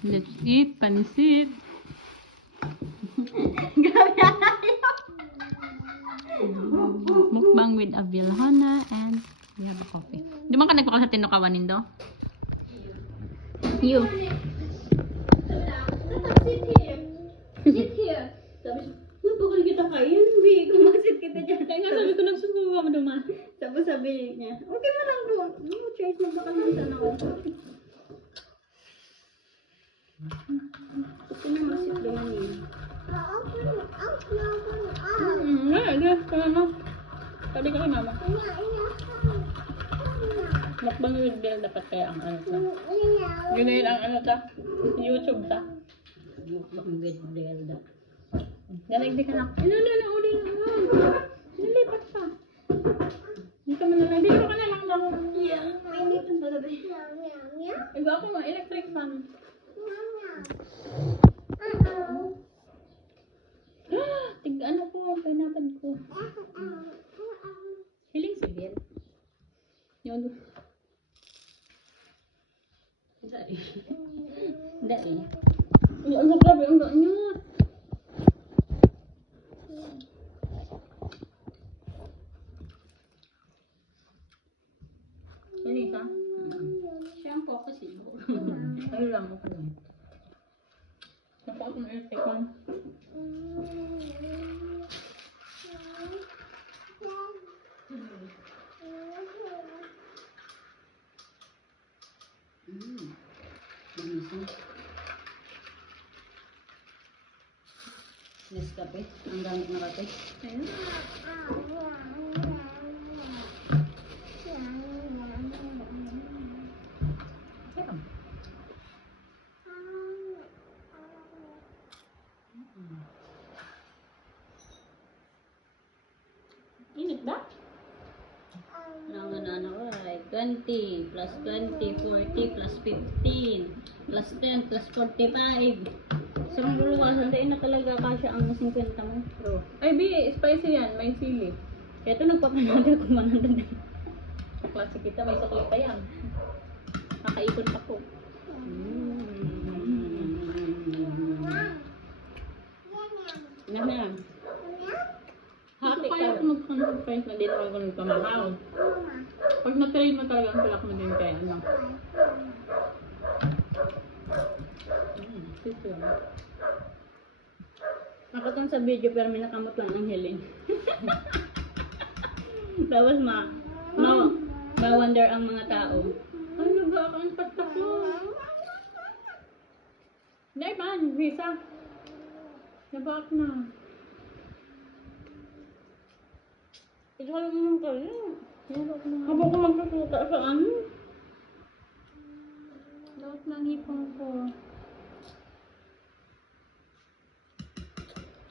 Let's eat pansit. Mukbang with Avilhona and we have a coffee. Di ba ka nagpakal sa tinukawan nindo? You. Sit here. Sit here. Sabi siya, bakal kita kain, Bi. Kumasit kita dyan. Kaya nga sabi ko nagsusuwa mo naman. Tapos sabi niya, okay mo lang po. Choice mo bakal lang sana ako. Gusto niya masit doon yun. Sabi ka kay mama. Mukbang with Bill dapat kaya ang ano ta. Yun ang ano ta. YouTube ta. Mukbang with Delda. Galing di ka na. Ano, uli naman. Nilipat pa. Dito mo na lang. Dito ka na lang lang. Yeah, may nito sa gabi. Iba ako ma, electric fan. Tig ano ko, pinapan ko. Hiling si Bill. Yun. Dai. Ano grabe ang ganyan. Ini ka? Siyang focus siguro. Ay lang ako. Saka ako ng electric fan. Nescafe, ang gamit na kape. Ayun. Init ba? Ang ano ko ay 20 plus 20, 40 plus 15 plus 10 plus 45. So, magluwasan na talaga kasi ang 50 mo. Bro. Ay, B, spicy yan. May sili. Kaya ito nagpapanood ako manunod. Sa klase kita, may sukli pa yan. Nakaikot ako. Naman. Hati kaya ako mag-surprise na dito ako nagpamahal. Pag na-train mo talaga, ang tulak mo din kaya ano. Ito yun. Nakatang sa video pero may nakamot lang ng hiling. Tapos ma-wonder ang mga tao. Ano ba ang patak mo? Hindi ba? Visa. Nabak na. Ito lang naman kayo. Habang ko magsusuka sa ano? Lahat ng hipong ko.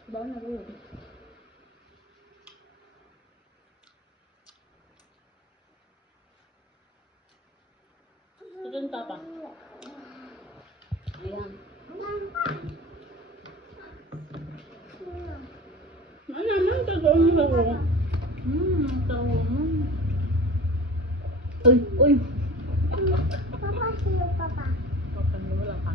Ba na rin. Ito yung tapa. Ayan. Ano naman? Totoo mo sa ko. Tawa mo. Uy, uy. Papa, wala ka.